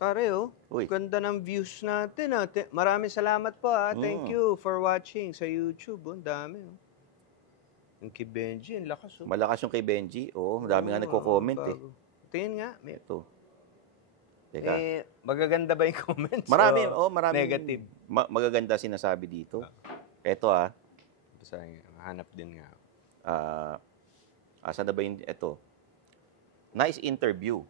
Pare, oh. Uy. Ganda ng views natin. Maraming salamat po, ha. Thank you for watching sa YouTube. Ang dami, oh. Yung kay Benji, ang lakas, oh. Malakas yung kay Benji. Oo, madami nga nagko-comment eh. Tingin nga. Ito. Teka. Magaganda ba yung comments? Marami, marami. Negative. Magaganda sinasabi dito. Ito Hanap din nga. Asa na ba yung, ito. Nice interview.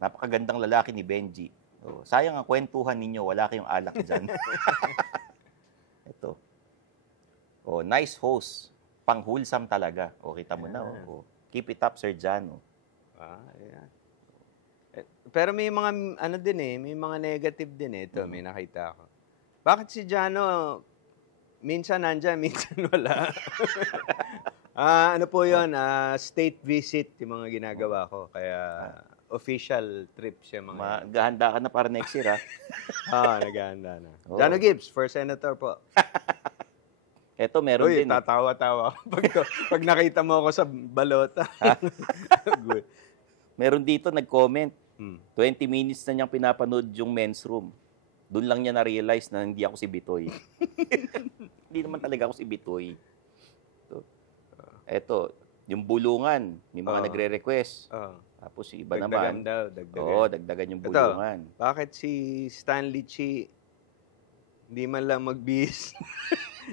Napakagandang lalaki ni Benji. Oh, sayang ang kwentuhan ninyo, wala kayong alak dyan. Ito. Oh, nice host. Pang-wholesome talaga. O, kita mo na. Oh. Keep it up, Sir Jano. Ayan. Pero may mga, may mga negative din Ito, may nakita ako. Bakit si Jano, minsan nandyan, minsan wala? Ano po yun? State visit yung mga ginagawa ko. Kaya, official trip siya mga Maghahanda ka na para next year, ha? Naghahanda na. Jano Gibbs, for senator po. Eto, meron din. Tatawa-tawa. Pag nakita mo ako sa balota. Good. Meron dito, nag-comment. 20 minutes na niyang pinapanood yung men's room. Doon lang niya na-realize na hindi ako si Bitoy. Hindi naman talaga ako si Bitoy. Eto, yung bulungan. May mga nagre-request. Tapos iba naman. Dagdagan. Oo, dagdagan yung bulungan. Ito, bakit si Stanley Chi hindi man lang magbihis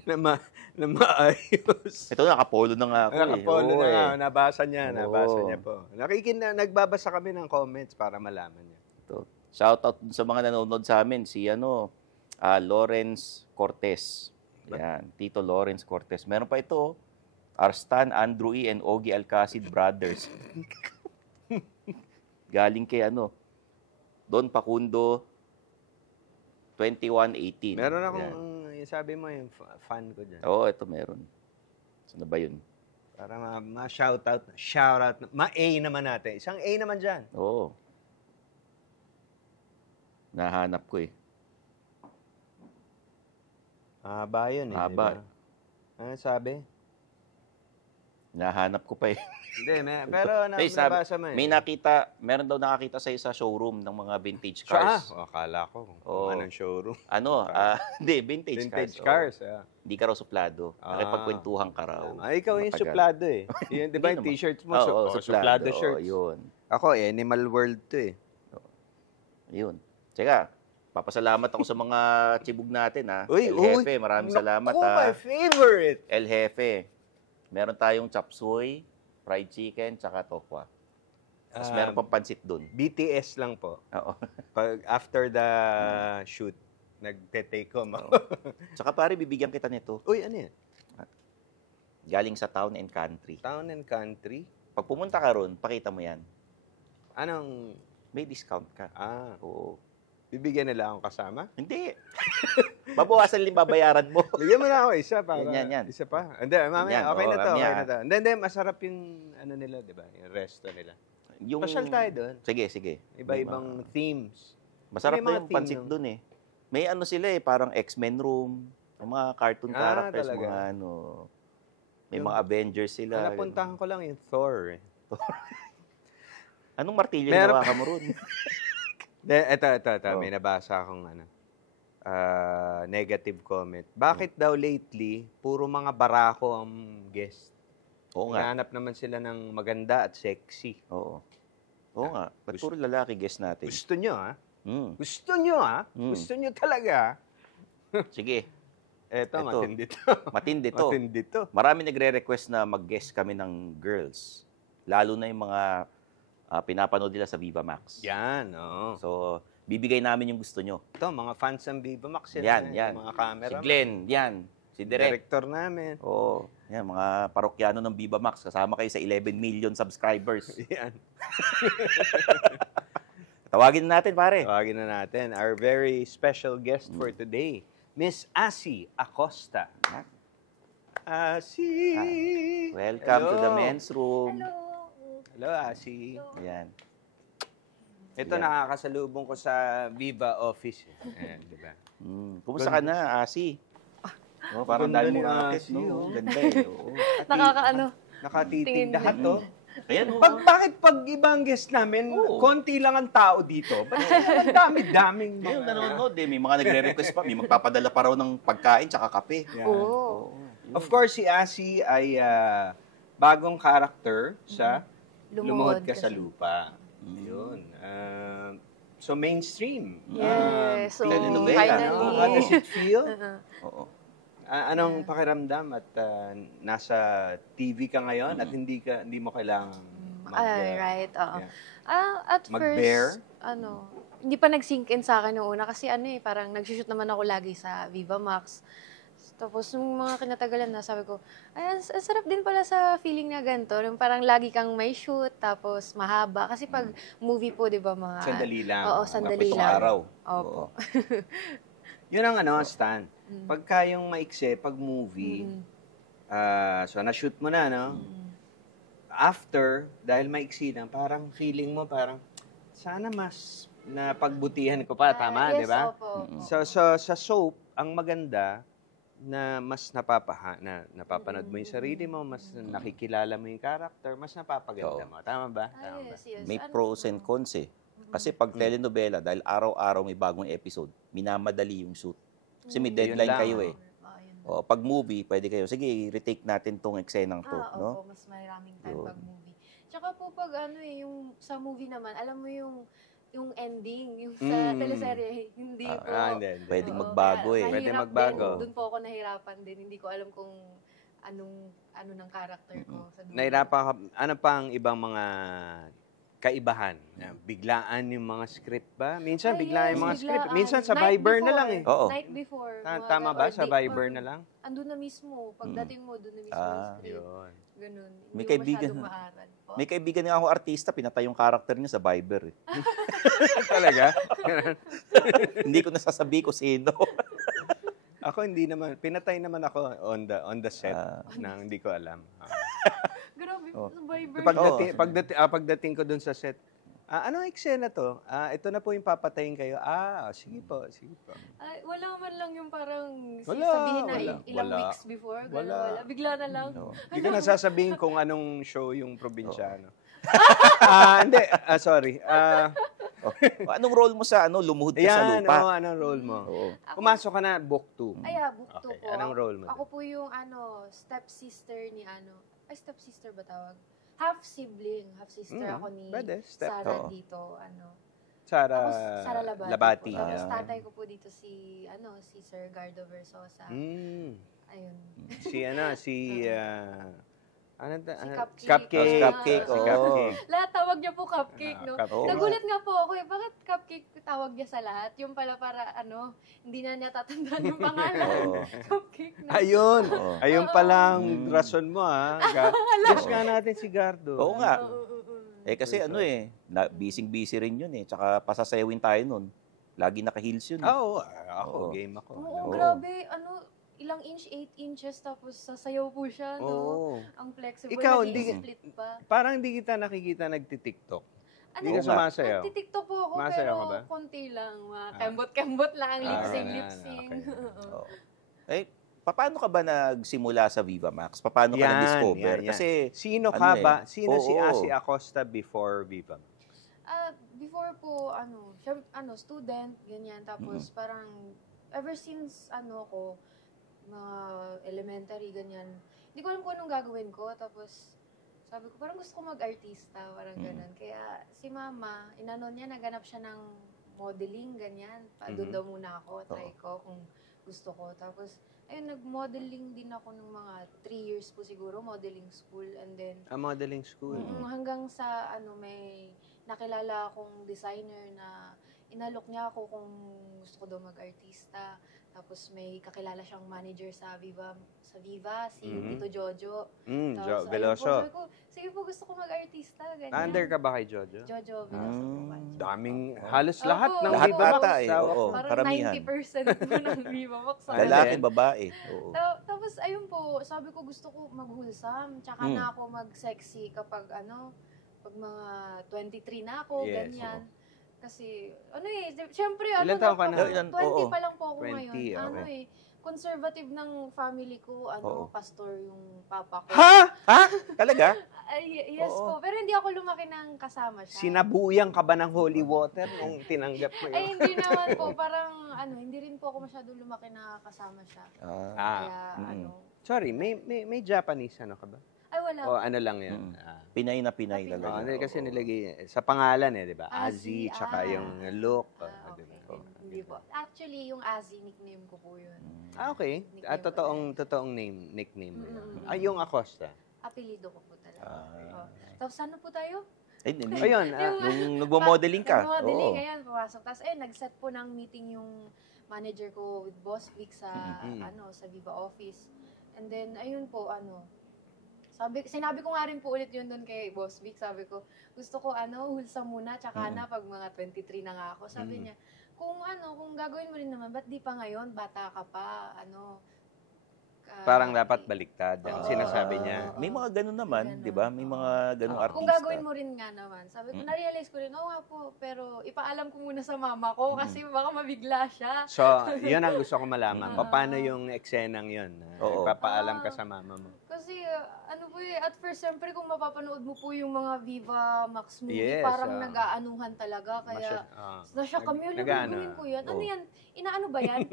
na maayos? Ito, nakapolo na nga ako. Nakapolo na nga. Nabasa niya po. Nagbabasa kami ng comments para malaman niya. Ito. Shoutout sa mga nanonood sa amin. Si Lawrence Cortez. Yan, Tito Lawrence Cortez. Meron pa ito, Arstan, Andrew E. and Ogie Alcacid Brothers. Galing kay Don Pacundo 2118. Meron akong, sabi mo yung fan ko dyan. Oo, ito meron. Saan ba yun? Para ma-shoutout, ma-A naman natin. Isang A naman dyan. Oo. Nahanap ko eh. Haba yun eh. Haba. Diba? Ano sabi? Nahanap ko pa eh. Hindi, pero nabasa mo eh. Meron daw nakakita sa showroom ng mga vintage cars. Akala ko kung anong showroom. Hindi, vintage cars. Hindi ka raw suplado. Nakipagkwentuhan ka raw. Ikaw yung suplado eh. Yun, di ba yung t-shirts mo? Suplado shirts. Yun. Ako, Animal World to eh. Yun. Tsaka, papasalamat ako sa mga chibug natin ha. El Jefe, maraming salamat ha. My favorite. El Jefe. Meron tayong chop suey, fried chicken, tsaka tokwa. Tapos meron pang pansit dun. BTS lang po. Oo. Pag after the shoot, nagte-take home ako. Tsaka pare, bibigyan kita nito. Uy, ano yan? Galing sa Town and Country. Town and Country? Pag pumunta ka ron, pakita mo yan. Anong? May discount ka. Oo. Bibigyan nila akong kasama? Hindi. Babawasan din babayaran mo. Bigyan mo na ako isa para. Yan. Isa pa. Hindi, mamaya. Okay na to. Hindi, masarap yung nila, di ba? Yung resto nila. Pasyal tayo doon. Sige. Iba-ibang themes. Masarap na yung pansit doon eh. May sila eh, parang X-Men room. Mga cartoon characters, talaga. mga may mga Avengers sila. Napuntahan ko lang yung Thor eh. Anong martilyo ginawa ka mo ron? Ito. May nabasa akong negative comment. Bakit daw lately, puro mga barako ang guest? Oo nga. Hinahanap naman sila ng maganda at sexy. Oo nga. Ba't puro lalaki guest natin? Gusto nyo, ha? Gusto nyo, ha? Gusto nyo talaga. Sige. Ito, matindi to. Matindi to. Marami nagre-request na mag-guest kami ng girls. Lalo na yung mga pinapanood nila sa Viva Max. Yan, oo. So, bibigay namin yung gusto nyo. Ito, mga fans ng Viva Max. Yan. Mga camera. Si Glenn, yan. Si Director namin. Oo. Yan, mga parokyano ng Viva Max. Kasama kayo sa 11 million subscribers. Yan. Tawagin na natin, pare. Tawagin na natin. Our very special guest for today, Miss Asi Acosta. Asi! Welcome to the men's room. Hello, Asi. Yan. Ito, nakakasalubong ko sa Viva office. Ayan, di ba? Kumusta ka na, Asi? Parang dahil mo racket, no? Ganda eh. Nakakaano. Nakatitinda to. Ayan, Bakit pag ibang guest namin, konti lang ang tao dito? Ba't ang dami-daming Yung mga... nanonood may mga nagre-request pa, may magpapadala pa raw ng pagkain tsaka kape. Yan. Oo. Of course, si Asi ay bagong character sa Lumuhod Ka sa Lupa. Yun. So, mainstream. Yes. So, telenovela, finally. How does it feel? Oo. Anong pakiramdam at nasa TV ka ngayon at hindi mo kailangan Right, oo. yeah. At Mag-bear? first, hindi pa nag-sink in sa akin noong una kasi parang nag-shoot naman ako lagi sa Viva Max. Tapos, nung mga kinatagalan na, sabi ko, ang sarap din pala sa feeling na ganito. Yung parang lagi kang may shoot, tapos mahaba. Kasi pag movie po, di ba, mga... Sandali lang. Oo, sandali Pitong lang. araw. Opo. Yun ang Stan. Pagka yung maikse, pag movie, so na-shoot mo na, no? After, dahil maiksi lang, parang feeling mo parang, sana mas napagbutihan ko pa, tama, Yes, di ba? opo. So, sa soap, ang maganda, na mas napapanood mo yung sarili mo, mas nakikilala mo yung character, mas napapaganda mo. Tama ba? Tama ba? Yes. May pros and cons eh. Kasi pag telenovela, dahil araw-araw may bagong episode, minamadali yung shoot. Kasi may deadline Yun lang. kayo eh. O, pag movie, pwede kayo, sige, retake natin tong eksenang to. No? Opo, mas maraming time pag movie. Tsaka po pag yung sa movie naman, alam mo yung ending, yung sa teleserye, hindi po. Hindi. Pwedeng Oo, magbago kaya eh. Pwede mahirap magbago. din. Doon po ako nahirapan din. Hindi ko alam kung ano ng character ko sa dulo. Nahirapan ka, ano pang ibang mga kaibahan? Biglaan yung mga script ba? Minsan biglaan yung mga script. Minsan sa Viber na lang eh. Oo. Night before. Tama ba? Sa Viber na lang? Andun na mismo. Pagdating mo, doon na mismo yung script. Yun. Ganun. May Hindi kaibigan- mo masyadong maharad po. May kaibigan nga ako artista, pinatay yung character niya sa Viber eh. Talaga? Hindi ko nasasabi ko sino. Ako hindi naman. Pinatay naman ako on the set na hindi ko alam. Grabe, sa Viber. Pagdating ko dun sa set, anong eksena to? Ito na po yung papatayin kayo. Sige po. Ay, wala man lang yung parang Wala, sabihin na wala, ilang wala. weeks before. Ganun, Wala. wala. Bigla na lang. Hindi ko nasasabihin kung anong show yung probinsyano. Hindi. Sorry. Anong role mo sa Lumuhod Ka sa Lupa? Anong role mo? Oo. Pumasok ka na, book 2. Book 2 Okay, po. anong role mo? Ako po yung stepsister ni stepsister ba tawag? Half-sibling. Half-sister ako ni pwede, Sarah Oo. dito. Sara Ako, Sarah Labati. Labati. Po. Tapos Ah. tatay ko po dito si Sir Gardo Versosa. Ayun. Cupcake. Cupcake, Si oo. Cupcake. Lahat tawag niya po cupcake, no? Cupcake. Nagulat nga po ako bakit cupcake tawag niya sa lahat? Yung pala para hindi na niya tatandaan yung pangalan. Oo. Cupcake na. Ayun. Oo. Ayun palang rason mo, ha? Guess nga natin si Gardo. Oo nga. Oo. Kasi busy rin yun eh. Tsaka pasasayawin tayo nun. Lagi naka-heels yun. Eh. Oo. Oo. Game ako. Oo, Oo. grabe. Ilang inch, 8 inches, tapos sasayaw po siya, no? Oo. Ang flexible, Ikaw, split pa. Parang hindi kita nakikita nagti-TikTok. Hindi ka Oo nga. sumasayaw. Nagtitiktok po ako, Sumasayaw pero ka ba? konti lang. Kembot-kembot lang, lip-sync. Oo. Paano ka ba nagsimula sa Viva Max? Paano ka na-discover? Yan. Kasi, Sino ka ba? Sino si Oo. Asi Acosta before Viva Max? Before po, student, ganyan. Tapos parang, ever since, ko, mga elementary, ganyan. Hindi ko alam kung anong gagawin ko. Tapos, sabi ko, parang gusto ko mag-artista, parang ganun. Kaya, si mama, niya, naganap siya ng modeling, ganyan. Doon daw muna ako, try ko kung gusto ko. Tapos, ayun, nag-modeling din ako ng mga 3 years po siguro, modeling school. And then, Modeling school. hanggang sa, may nakilala akong designer na inalok niya ako kung gusto ko daw mag-artista. Tapos may kakilala siyang manager sa Viva, si Tito Jojo. Tapos, Veloso. sabi ko, sige po, gusto ko mag-artista. Ganyan. Under ka ba kay Jojo? Jojo Veloso po. Daming, halos lahat ng Lahat Viva Max. ata eh. Oo, Parang karamihan. 90% po ng Viva Max. Lalaki, babae. Oo. Tapos, ayun po, sabi ko gusto ko mag-wholesome. Tsaka na ako mag-sexy kapag pag mga 23 na ako, Yes, ganyan. Kasi, syempre, Ilan taon ka na? 20 Oo. pa lang po ako 20, ngayon. Conservative ng family ko, Oo. pastor yung papa ko. Ha? Ha? Talaga? Ay, yes Oo. po. Pero hindi ako lumaki ng kasama siya. Sinabuyan ka ba ng holy water nung tinanggap mo Ay, yun? hindi naman po. Parang, hindi rin po ako masyadong lumaki na kasama siya. Kaya, Sorry, may Japanese ka ba? Ay, wala. O ano lang yun? Pinay na Pinay Pinay. talaga. Hindi, kasi Oo. nilagay sa pangalan di ba? Azzy, Azzy, tsaka yung look. Okay. Di ba? Hindi po. Actually, yung Azzy, nickname ko po yun. Okay. Totoong nickname mo yun. Yung Acosta. Apelido ko po talaga. Tapos ano po tayo? Ayun. Nung nagmo-modeling ka. Nagmo-modeling, Oo. ngayon, pumasok. Tapos, nag-set po ng meeting yung manager ko with Boss Vic sa, sa Viva Office. And then, ayun po, sinabi ko nga rin po ulit yun doon kay Boss Vic. Sabi ko, gusto ko, wholesome muna, tsaka na, pag mga 23 na nga ako. Sabi niya, kung gagawin mo rin naman, ba't di pa ngayon, bata ka pa, Parang dapat baliktad. Ang sinasabi niya. May mga ganun naman, di ba? May mga ganung artista. Kung gagawin mo rin nga naman. Sabi ko, na-realize ko rin, oo nga po, pero ipaalam ko muna sa mama ko kasi baka mabigla siya. So, yun ang gusto ko malaman. Paano yung eksenang yun? Oo. Ipapaalam ka sa mama mo. Kasi, at first, siyempre, kung mapapanood mo po yung mga Viva Max movie, Yes, parang nag-aanuhan talaga. Kaya, nasya kami, gagawin ko yan. Ano yan? Inaano ba yan?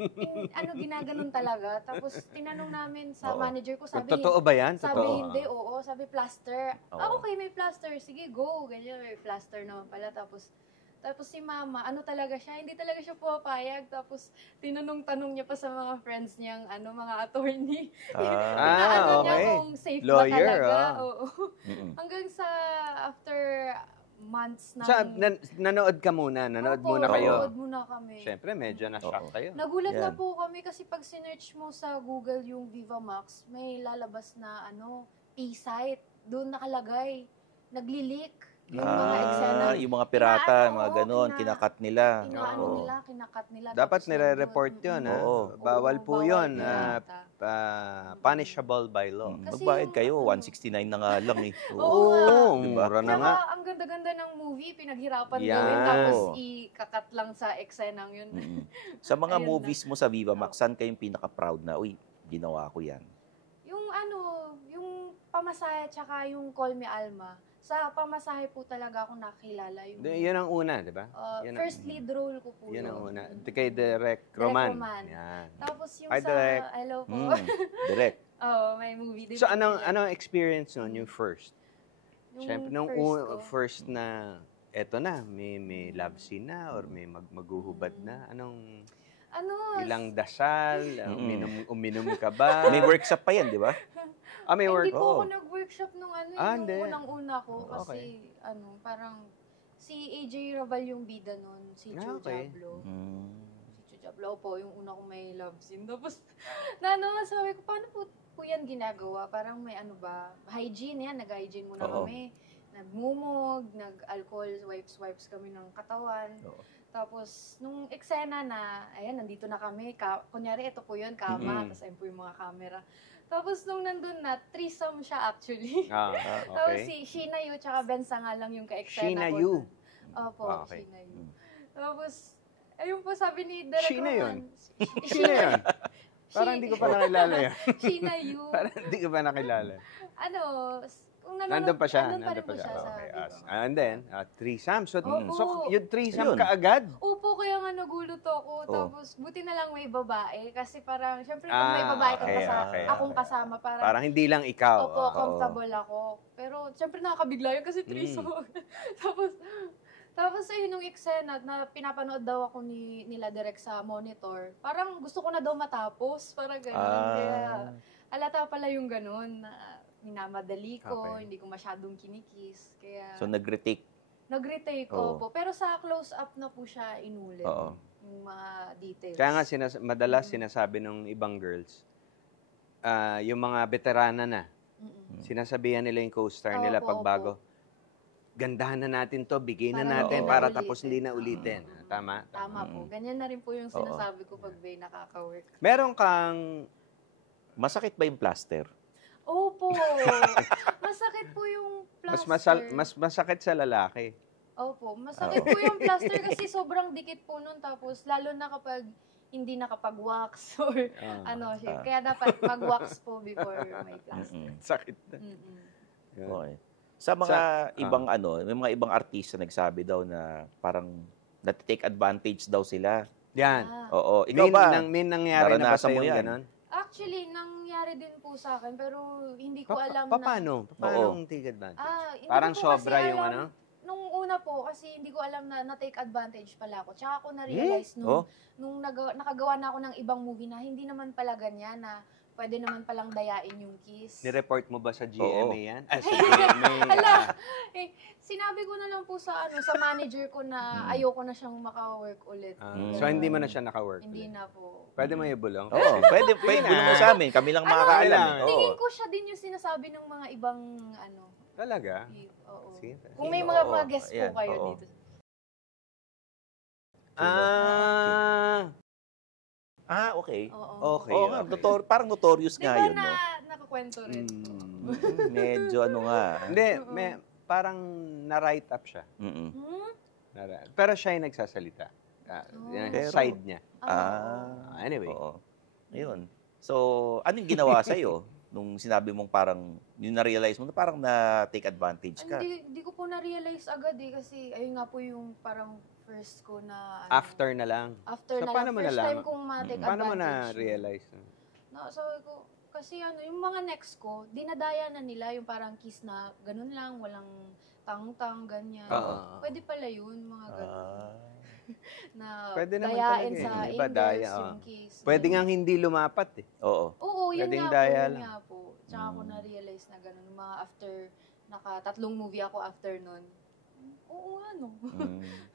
Ginaganon talaga. Tapos, tinanong namin sa manager ko, sabi, Totoo ba yan? Sabi, Totoo. hindi, oo. Sabi, plaster. Oo. Okay, may plaster. Sige, go. Ganyan, may plaster naman pala. Tapos si mama, talaga siya? Hindi talaga siya pumapayag. Tapos, tinanong-tanong niya pa sa mga friends niyang, mga attorney. Niya okay. kung safe Lawyer, ba talaga. Oo. Mm-mm. Hanggang sa, after months na... Nanood ka muna. Nanood muna kayo. Nanood muna kami. Siyempre, medyo na-shock kayo. Nagulat na Yan. po kami kasi pag sinearch mo sa Google yung Viva Max, may lalabas na e-site. Doon nakalagay. Nagli-leak. Yung mga eksena. Yung mga pirata, Kinaano, mga ganon, kinakat nila. Kinakat nila. Dapat Tapos nire-report nandun, yun. Oo. Bawal po bawal yun. yata. Punishable by law. Kasi Magbayad yung- kayo, 169 na nga lang eh. Oo nga. Mura na nga. Saka, ang ganda-ganda ng movie, pinaghirapan Yan. gawin, tapos i-kakat lang sa eksenang yun. Sa mga Ayun movies mo sa Viva Max, saan kayong pinaka-proud na, uy, ginawa ko yan? Yung pamasahe tsaka yung Call Me Alma. Sa pamasahe po talaga ako nakilala. Yun ang una, di ba? Yun ang- First lead role ko po Yun ang yun. una. Kay Direk Roman. Roman. Yan. Tapos yung Hi, Direk. hello po. Direct. May movie din. So, po anong yan. experience nun? Yung first? Yung Siyempre, nung first ko. first na, eto na, may love scene na or may maghuhubad na. Anong ilang dasal? Uminom ka ba? May workshop pa yan, di ba? May work. Hindi po ako nag-workshop nung hindi. nung unang-una ko. Kasi, Okay. parang, si AJ Raval yung bida nun. Si Chu Okay. Diablo. Si Chu Diablo po, yung una kong may love scene. Tapos, sabi ko, paano po yan ginagawa? Parang may hygiene yan. Nag-hygiene muna Oo. kami. Nagmumog, nag-alcohol, wipes kami ng katawan. Oo. Tapos, nung eksena na, ayan, nandito na kami. Kunyari, ito po yun, kama. Tapos, ayun po yung mga camera. Tapos, nung nandun na, threesome siya actually. Tapos, Okay. si Sheena Yu tsaka Ben Sanga lang yung ka-eksena Sheena ko Yu? dun. Opo, Okay. Sheena Yu. Tapos, ayun po sabi ni Derek Sheena yun? Roman. Sino yun? Parang hindi ko pa nakilala yun. Sheena Yu. Parang hindi ko pa nakilala. Kung Nandun pa siya. Nandun pa rin po siya sa Okay. Viva. And then, threesome. So, Opo. yung threesome Ayun. ka agad? Opo, kaya nga nagulat ako. Oh. Tapos, buti na lang may babae. Kasi parang, syempre kung may babae kang okay, kasama, okay, akong kasama, Parang hindi lang ikaw. Opo, comfortable ako. Pero, syempre nakakabigla yun kasi threesome. Tapos, ayun, nung eksena na pinapanood daw ako nila direct sa monitor, parang gusto ko na daw matapos. Parang gano'n. Kaya, alata pala yung gano'n na minamadali ko, Okay. hindi ko masyadong kinikis. Kaya, So, nag-retake. nag-retake Oo. po. Pero sa close-up na po siya inulit. Oo. Yung mga details. Kaya nga, madalas sinasabi ng ibang girls, yung mga veterana na, sinasabihan nila yung co-star nila Opo, pag bago, gandahan na natin to, bigyan na Para natin hindi para na tapos hindi na ulitin. Tama? Tama po. Ganyan na rin po yung sinasabi ko pag may nakaka-work. Meron kang, Masakit ba yung plaster? Opo. Masakit po yung mas plaster. masakit sa lalaki. Opo, masakit po yung plaster kasi sobrang dikit po nun. Tapos, lalo na kapag hindi nakapag-wax or kaya dapat mag-wax po before may plaster. Sakit na. Yun. Okay. Sa mga ibang may mga ibang artista nagsabi daw na parang na-take advantage daw sila. Yan. Oo. Ikaw ba? May nangyari na ba naranasan sa'yo mo yan? ganon? Actually, nangyari din po sa akin, pero hindi ko alam Paano? Paano ang take advantage? hindi Parang ko po sobra kasi yung alam. Nung una po, kasi hindi ko alam na na-take advantage pala ako. Tsaka ako na-realize nung nakagawa na ako ng ibang movie na hindi naman pala ganyan, na pwede naman palang dayain yung kiss. Ni-report mo ba sa GMA yan? Sa GMA. Sinabi ko na lang po sa manager ko na ayoko na siyang maka-work ulit. So, hindi mo na siya naka-work Hindi ulit? na po. Pwede mo ibulong? Oo, pwede bulong mo sa amin. Kami lang makakaalam. Tingin ko siya din yung sinasabi ng mga ibang Talaga? Oo. Sige. Kung may mga guest po kayo dito. Okay. Oo. Okay. Oo nga, parang notorious Di nga ba yun, no? nakakwento rin? Medyo nga. Hindi, parang na-write up siya. Pero siya yung nagsasalita. Yung side niya. Anyway. Oo. Ayun. So, anong ginawa sa'yo nung sinabi mong parang, yung na-realize mo na parang na-take advantage ka? Hindi ko po na-realize agad kasi ayun nga po yung parang first ko na After na lang. After So, na paano lang. mo First nalaman? time kong ma-take Paano mo advantage. na-realize? Sabi ko, kasi yung mga next ko, dinadaya na nila yung parang kiss na ganun lang, walang tang-tang, ganyan. Pwede pala yun, mga ganun. Na pwede naman dayain talaga sa Iba, inverse yung kiss. Pwede nga hindi lumapat Oo, yun Pwedeng nga po. Tsaka ako na-realize na ganun. Mga after, naka-3 movie ako after nun. Oo nga, no?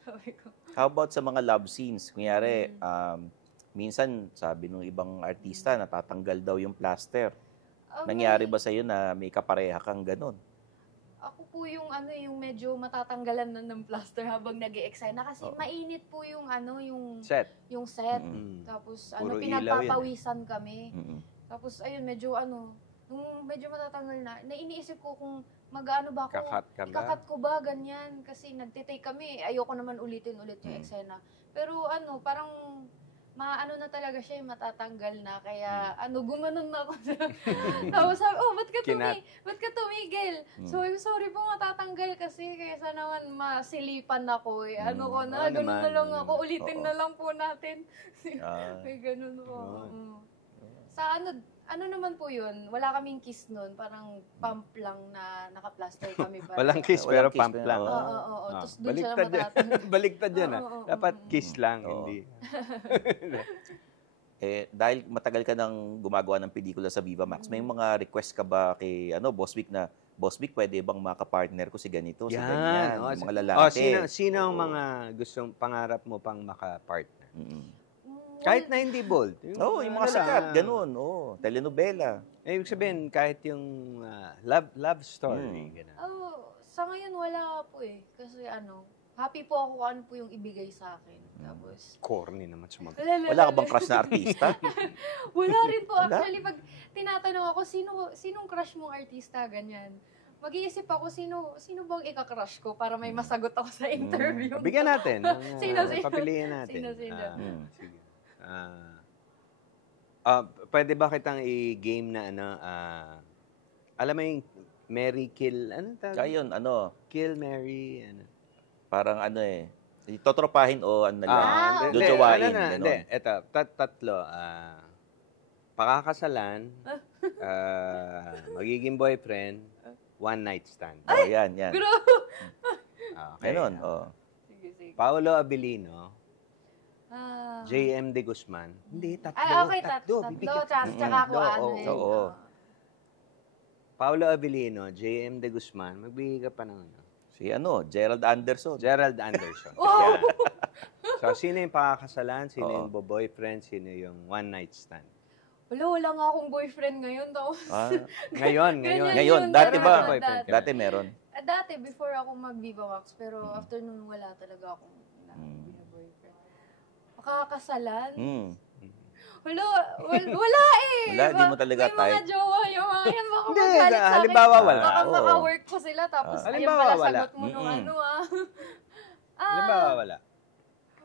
Sabi ko. How about sa mga love scenes? Kunyari, minsan, sabi ng ibang artista, natatanggal daw yung plaster. Nangyari ba sa'yo na may kapareha kang ganun? Ako po yung medyo matatanggalan na ng plaster habang nag-e-excite na kasi mainit po yung set. Yung set. Tapos Puro pinagpapawisan kami. Tapos ayun medyo nung medyo matatanggal na iniisip ko kung mag-ano ba ako, ikakat ko ba ganyan kasi nagte-take kami. Ayoko naman ulitin ulit yung eksena. Pero parang maano na talaga siya, matatanggal na. Kaya, gumanon na ako. Tapos sabi, ba't ka tumigil? So, sorry po, matatanggal kasi. Kaysa naman masilipan ako. Ganun na lang ako. Ulitin na lang po natin. May ganun po. Sa ano naman po yun, wala kaming kiss nun. Parang pump lang na naka-plaster kami. Walang kiss, pero pump lang. Oo. Tapos doon siya na matatanggal. Baliktad yan. Dapat kiss lang, hindi. Dahil matagal ka nang gumagawa ng pelikula sa Viva Max, may mga request ka ba kay Boss Vic na, Boss Vic, pwede bang makapartner ko si ganito, si ganyan, mga lalaki? Sino ang mga gustong pangarap mo pang makapartner? Kahit na hindi bold. Yung mga sikat, ganun. Telenovela. Ibig sabihin, kahit yung love story. Sa ngayon, wala po Kasi happy po ako kung ano po yung ibigay sa akin. Tapos, corny naman sumagot. Wala ka bang crush na artista? Wala rin po. Actually, pag tinatanong ako, sinong crush mong artista, ganyan. Mag-iisip ako, sino bang ika-crush ko para may masagot ako sa interview. Bigyan natin. Sino? Papiliin natin. Sino? Sige. Pwede ba kitang i-game na alam mo yung Mary Kill, Ayun, Kill, Mary, parang totropahin o na lang, jojowain. Hindi, eto, tatlo. Pakakasalan, magiging boyfriend, one night stand. Yan. Okay. Ganun, Sige. Paolo Abilino, JM De Guzman. Hindi, tatlo. Okay, tatlo. Tsaka ako, Paolo Abilino, JM De Guzman, magbigay ka pa ng si Gerald Anderson. Gerald Anderson. Wow! So, sino yung pakakasalan? Sino yung boyfriend? Sino yung one night stand? Wala nga akong boyfriend ngayon. Ngayon. Dati ba? Boyfriend ka? Dati meron. Dati, before ako mag-Viva Max. Pero after nun, wala talaga akong boyfriend. Makakasalan? Wala Wala, di mo talaga type. May mga jowa yung mga yan. Baka magalit sa akin. Halimbawa, wala. Baka maka-work ko sila. Tapos, ayun pala, sagot mo nung Halimbawa, wala.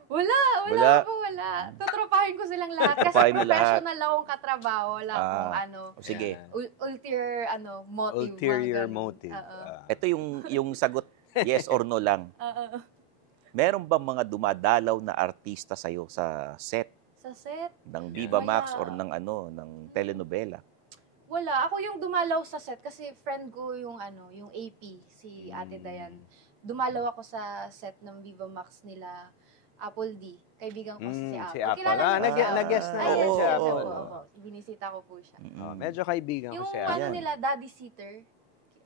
Wala Wala. po, wala. Tutropahin ko silang lahat kasi Tutropahin mo lahat. professional akong katrabaho. Wala akong Sige. ulterior motive. Ulterior mga ganun. motive. Oo. Ito yung sagot, yes or no lang. Oo. Meron ba mga dumadalaw na artista sa'yo sa set Sa set, ng Viva Max Wala. or ng telenovela? wala. Ako yung dumalaw sa set kasi friend ko yung yung AP, si Ate Dayan. Dumalaw ako sa set ng Viva Max nila, Apple D. Kaibigan ko si Apple. Si Apple. Kilala niyo siya? nag-guest na Ay, yun yes, si yes, Apple. oo. Binisita ko po siya. Medyo kaibigan ko Yung si ano Apple. nila, Daddy Sitter.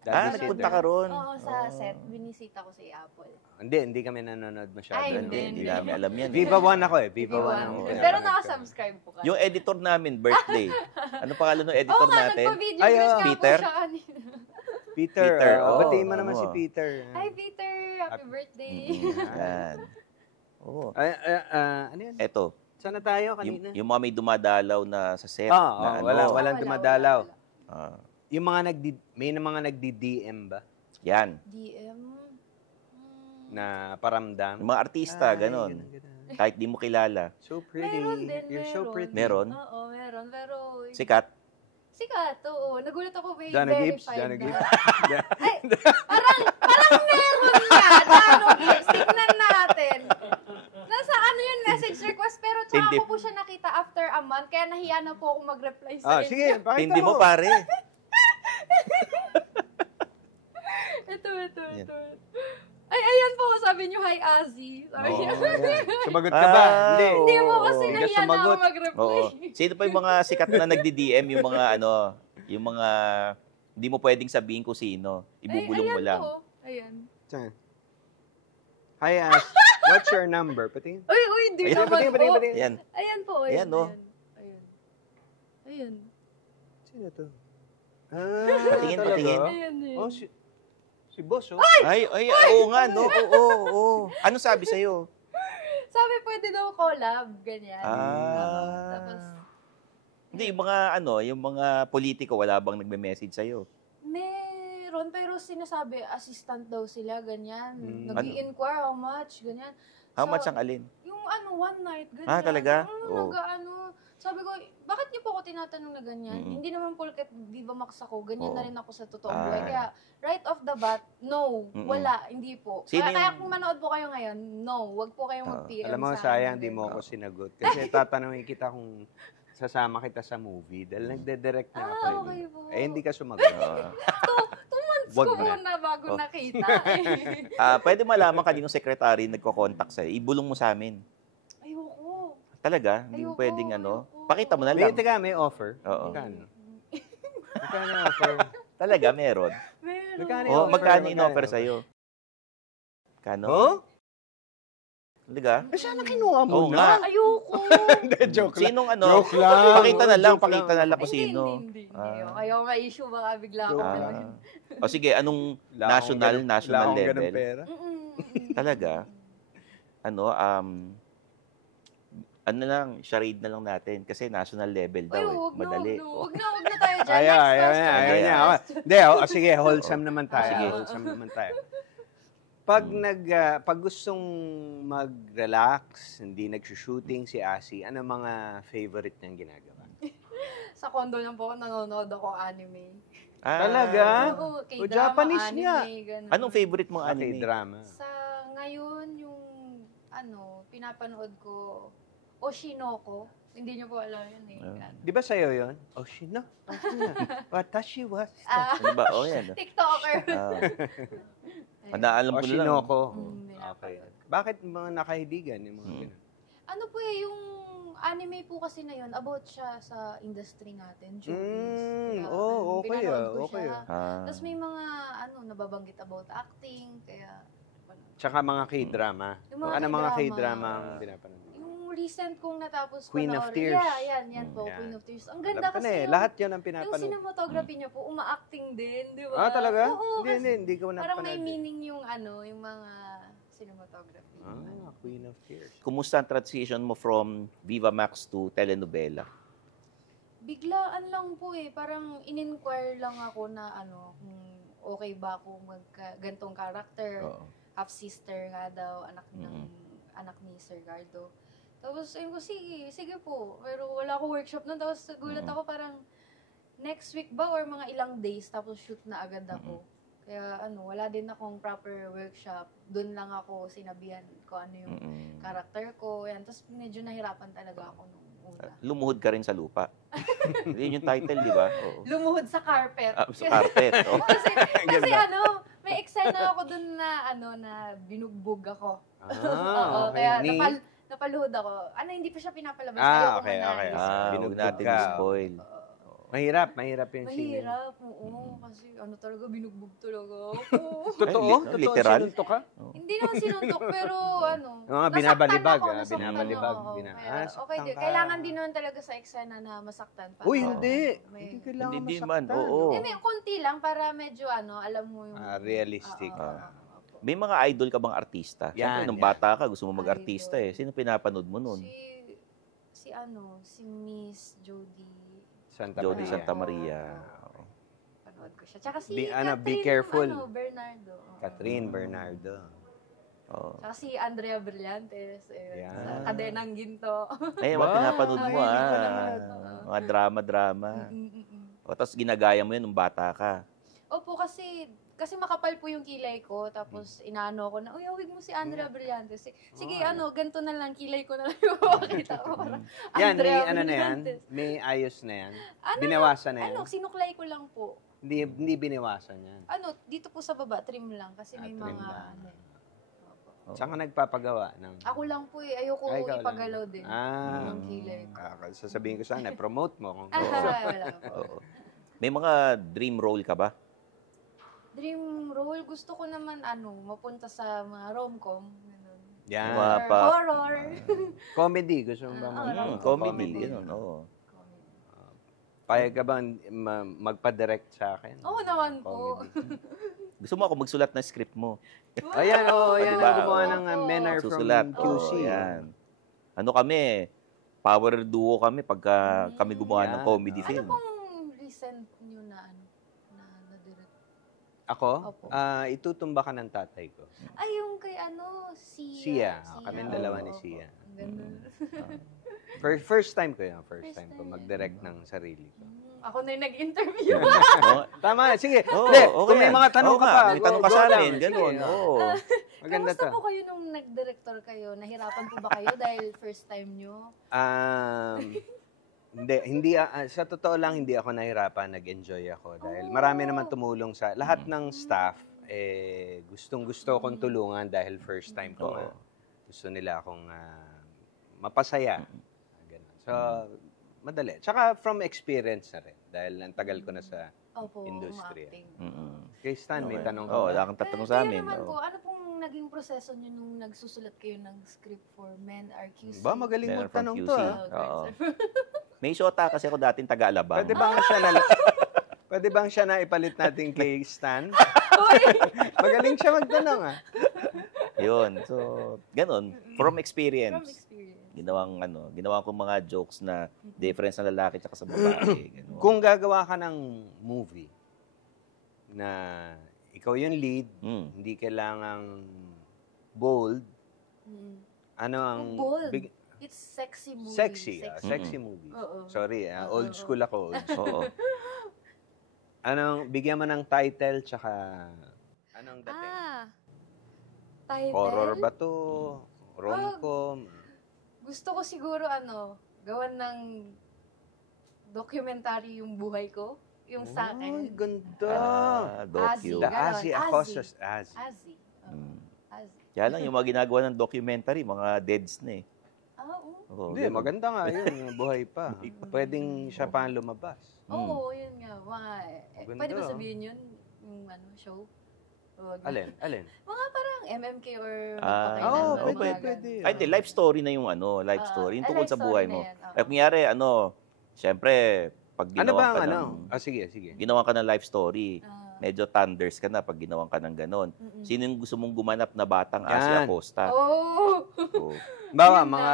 Daddy Nagpunta Sitter. ka ron. Oo, sa set, binisita ko si Apple. Hindi kami nanonood masyado. Ay, Hindi namin alam yan. Viva One ako eh. Viva One Viva ako. One. Kaya Pero Kaya nakasubscribe po ka. Yung editor namin, birthday. Ano pangalan ng editor Oo nga, natin? nagpa-video Ay, greet nga Peter? po siya kanina. Peter. Peter, Batiin mo naman oo. si Peter. Hi, Peter! Happy birthday! Yan. Oo. Ano yan? Eto, Saan na tayo kanina? yung mga may dumadalaw na sa set. na walang dumadalaw. Ah, Yung mga may mga nagdi-DM ba? yan. DM? Na paramdam? Yung mga artista, ganon. ganun. Kahit di mo kilala. So pretty. Meron din, You're so meron. pretty. Meron? Oo, meron. Pero, Sikat. sikat, oo. Nagulat ako may Johnny Gibbs? verified Johnny na. Gibbs? Ay, parang meron nga. Johnny Gibbs. Tignan natin. Nasa yung message request, pero tsaka Hindi. ko po siya nakita after a month, kaya nahiya na po ako mag-reply sa inyo. Sige, pakita Hindi mo, pare. Ito. Yan. Ay, ayan po, sabi niyo, hi, Azzy. Sabi niya. Sumagot ka ba? Hindi. Hindi mo kasi Hindi ka nahiya na ako sumagot. mag-reply. Oo. Sino pa yung mga sikat na nagdi-DM, yung mga hindi mo pwedeng sabihin kung sino. Ibubulong mo ayan lang. Po. Ayan. Saan? Hi, Ash. What's your number? Patingin. Uy, di Ayan, naman po. Yan. Ayan po, Ayan, ayan. no? Ayan. Sino to? Patingin, talaga? patingin. Ayan, ayan. Oh, si boss, oh. Ay, oo nga, no? Oo. Ano sabi sa'yo? Sabi, pwede daw collab, ganyan. Tapos, Hindi, yung mga politiko, wala bang nagme-message sa'yo? meron, pero sinasabi, assistant daw sila, ganyan. Mm. Nag-i-inquire how much, ganyan. How So, much ang alin? Yung one night, ganyan. Ah, talaga? Oo. Sabi ko, bakit niyo po ako tinatanong na ganyan? Mm-mm. Hindi naman porket Viva Max ako, ganyan Oo. na rin ako sa totoong Ah. buhay. Kaya, right off the bat, no, Mm-mm. wala, hindi po. Sino Kaya yung- kung manood po kayo ngayon, no, wag po kayong mag-PM Alam mo, sa sayang akin. di mo ako sinagot. Kasi tatanungin kita kung sasama kita sa movie dahil nagde-direct na ako. okay po. Hindi ka sumagot. Two months Wag ko na. muna bago Oh. nakita. Pwede malaman kaninong secretary nagko-contact sa'yo. Ibulong mo sa amin. Ayoko. Talaga? Hindi mo Ayoko, pwedeng ayoko. Pakita mo na May, lang. teka, may offer. Oo. Magkano? Magkano yung offer? Talaga, meron. Meron. Magkano Oh, offer? magkano Magkano in-offer offer? sa'yo? Kano? Oh? Talaga? Sana kinuha mo Oo na. nga. Ayoko. Hindi, joke lang. Sinong Joke lang. Pakita na lang, Joke pakita na lang kung Hindi, sino. Hindi. Ah. Kaya may issue, baka bigla ako. Joke ganun. lang. O sige, anong Wala akong ganun- national wala akong ganun level? pera. Talaga? Ano lang, charade na lang natin. Kasi national level daw Ay, eh. wag na, Madali. wag na tayo dyan. Ayaw Next niya. question. Ayaw niya. Next Okay. Hindi, sige, wholesome naman tayo. Sige. Wholesome naman tayo. Pag gustong mag-relax, hindi nagsushooting si Asi, ano mga favorite niyang ginagawa? Sa condo lang po ako nanonood ako anime. Talaga? Oo, O, K-drama, Japanese anime, niya. ganun. Anong favorite mong Okay, anime? drama. Sa ngayon, yung pinapanood ko, Oshinoko. Hindi niyo po alam yun eh. Di ba sa'yo yun? Oh, shino. Watashi wa. Ano ba? Oh, yan. TikToker. Ano, alam ko lang. Oshinoko. Okay. Bakit mga nakahidigan yung mga ganun? Ano po yung anime po kasi na yun, about siya sa industry natin, showbiz. Kaya, okay pinanood ko okay siya. Ah. Tapos may mga, nababanggit about acting, kaya, Tsaka mga K-drama. Yung mga Ano mga K-drama. K-drama ang pinapanood? yung recent kong natapos Queen of panoorin. Tears. Yeah, yan po, Yan. Queen of Tears. Ang Alam ganda ko kasi na eh. yung, Lahat yun ang yung pinapanood. cinematography niya po, uma-acting din, di ba? Talaga? Oo, Hindi ko napanood. parang may meaning yung yung mga cinematography. Queen of Tears. Kumusta ang transition mo from Viva Max to telenovela? Biglaan lang po eh. Parang in-inquire lang ako na kung okay ba ako gantong character. Oo. half-sister nga daw, anak ni Sir Gardo. Tapos, ayun ko, sige po. Pero wala akong workshop nun. Tapos, gulat ako parang, next week ba or mga ilang days, tapos shoot na agad ako. Kaya, wala din akong proper workshop. Doon lang ako sinabihan ko ano yung character ko. Yan. Tapos, medyo nahirapan talaga ako nung una. Lumuhod ka rin sa lupa. Yun yung title, di ba? Oo. Lumuhod sa carpet. Sa carpet. Oh. kasi may eksena ako dun na, na binugbog ako. Oo, okay. kaya napaluhod ako. Hindi pa siya pinapalabas. Ayoko okay. na. Huwag natin i-spoil. Mahirap yung scene. Mahirap, oo. Kasi talaga, binugbog talaga ako. Totoo? Literal? Sinuntok ka? Hindi naman sinuntok, pero Mga binabalibag. Nasaktan ako. Okay, kailangan din naman talaga sa eksena na masaktan pa. Uy, hindi. May- Hindi kailangan Hindi masaktan. man, oo. Hindi, konti lang para medyo alam mo yung... Realistic. May mga idol ka bang artista? Siyempre, nung bata ka, gusto mo mag-artista eh. Sino pinapanood mo nun? Si Miss Jody Jody Santa Maria. Panood ko siya. Tsaka si Be Catherine, careful. Bernardo. Catherine Bernardo. Oh. Tsaka si Andrea Brillantes. Yan. Sa Kadenang Ginto. Ay, mga pinapanood mo Hindi ko napanood. Mga drama-drama. O, tapos ginagaya mo yun nung bata ka. Opo, kasi makapal po yung kilay ko, tapos inaano ko na, hawig mo si Andrea Brillantes. Sige, ganito na lang, kilay ko na lang yung makakita ko. Yan, Andrea may Brillantes. may ayos na yan. Binawasan na yan. Sinuklay ko lang po. Hindi binawasan yan. Dito po sa baba, trim lang, kasi may trim mga, lang. Opo. Saan ka nagpapagawa ng... Ako lang po ayoko ikaw lang. ipagalaw din. Ng kilay ko. Sasabihin ko sana, promote mo. Kung Wala po. Oo. May mga dream role ka ba? Dream role, gusto ko naman, mapunta sa mga rom-com. Ganun. Yan. Mga Or horror. Comedy. Gusto mo ba Comedy. Ganun, oo. Payag ka ba magpa-direct sa akin? Oo naman po. Gusto mo ako magsulat ng script mo? Ayan, yan Diba? ang gumawa ng Men Are From Susulat. QC. Yan. Kami, power duo kami pagka kami gumawa ng comedy Ano film. pong recent nyo na na-direct? Ako? Opo. Itutumba ka ng tatay ko. Ay, yung kay Sia. Kami dalawa ni Sia. Ang ganun. First time ko yun. First First time ko time. mag-direct ng sarili ko. Ako na yung nag-interview. Oh, Tama, sige. Oo, Hindi, okay kung may yan. mga tanong Oo ka nga, pa, may tanong ka go sa lang. amin, ganun. Sige. Oo. Maganda Kamusta to. po kayo nung nag-director kayo? Nahirapan po ba kayo dahil first time nyo? Hindi sa totoo lang hindi ako nahirapan, nag-enjoy ako dahil marami naman tumulong sa lahat ng staff gustong-gusto akong tulungan dahil first time ko. Oo. Gusto nila akong mapasaya. Ganun. So madali. Tsaka from experience na rin dahil ang tagal ko na sa Opo, industriya. acting. Kay Stan, may tanong ka Oo, ba? wala kang tatanong sa amin. Kayo naman Oo. po, ano pong naging proseso nyo nung nagsusulat kayo ng script for Men Are QC? Ba, magaling Men Are magtanong From to. QC. Ah. Oo. May shota kasi ako dating taga-Alabang. Pwede bang siya na ipalit natin kay Stan? Magaling siya magtanong Yun. So, ganun. From From experience. experience. Ginawa ko mga jokes na difference ng lalaki at sa babae. Ganun. Kung gagawa ka ng movie na ikaw yung lead, hindi kailangang bold, ano ang... Bold. It's sexy movie. Sexy movie. Oo. Sorry, old school ako. Old school. Oo. Bigyan mo ng title, tsaka anong dating? Title? Horror ba to? Rom-com? Gusto ko siguro gawan ng documentary yung buhay ko. Yung sa akin. Ay, ganda. Docu. Azzy. The Ganon. Azzy Acosta. Azzy. Azzy. Azzy. Kaya lang yung mga ginagawa ng documentary, mga deads na eh. Oo. Oo, Hindi, ganun. maganda nga yun. Buhay pa. Pwedeng siya pa ang lumabas. Oo, yun nga. Maganda, Pwede ba sabihin yun? Yung show? O, Alin? Mga parang MMK or pwede. Ay, hindi, life story na yung life story. Yung tungkol life sa buhay story mo. na yan, oo. Ay, kunyari, syempre, pag Ano ba ginawa ang ka ng... sige. Ginawa ka ng life story. Medyo thunders ka na pag ginawa ka ng ganon. Sino yung gusto mong gumanap na batang Azzy Yan. Acosta? Oh! Oo. Bawa, Yun mga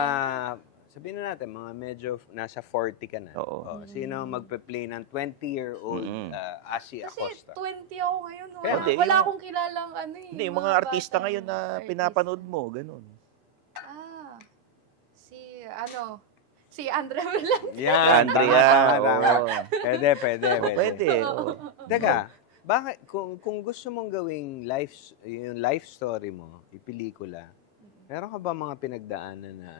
sabihin na natin, mga medyo nasa 40 ka na. Oo. Sino magpe-play ng 20-year-old Asi Kasi Acosta? 20 ako ngayon. Kaya Wala, hindi, wala yung- akong kilalang ano eh. Hindi, yung mga artista ngayon na artista. pinapanood mo, ganun. Si Andrea Velan. Yan, Andrea, tama. oo. Pwede. Pwede. Oo. Teka, bakit, kung gusto mong gawing yung life story mo, ipelikula, meron ka ba mga pinagdaanan na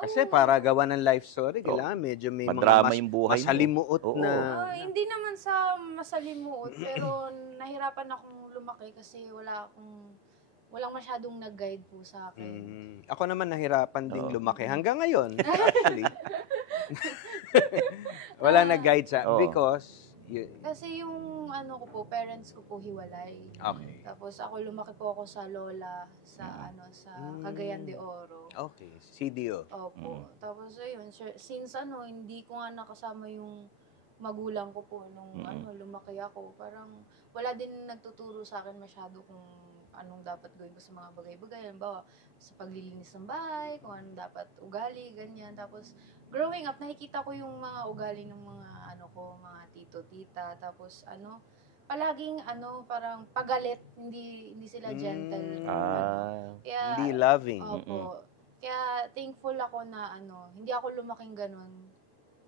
kasi para gawa ng life story, kailangan medyo may Madrama mga yung buhay mo. masalimuot Oo. na... Hindi naman sa masalimuot, pero nahirapan akong lumaki kasi walang masyadong nag-guide po sa akin. Ako naman nahirapan ding Oo. lumaki. Hanggang ngayon, actually. Wala nag-guide sa... Oo. Because... Kasi yung ko po, parents ko po hiwalay. Okay. Tapos ako lumaki po ako sa lola sa sa Cagayan de Oro. Okay. CDO. Opo. Tapos ayun, since hindi ko nga nakasama yung magulang ko po nung lumaki ako, parang wala din nagtuturo sa akin masyado kung anong dapat gawin ko sa mga bagay-bagay. Halimbawa, sa paglilinis ng bahay, kung anong dapat ugali, ganyan. Tapos, growing up, nakikita ko yung mga ugali ng mga mga tito, tita. Tapos, palaging, parang pagalit, hindi sila gentle. Kaya, Hindi loving. Opo. Kaya, thankful ako na, hindi ako lumaking ganun.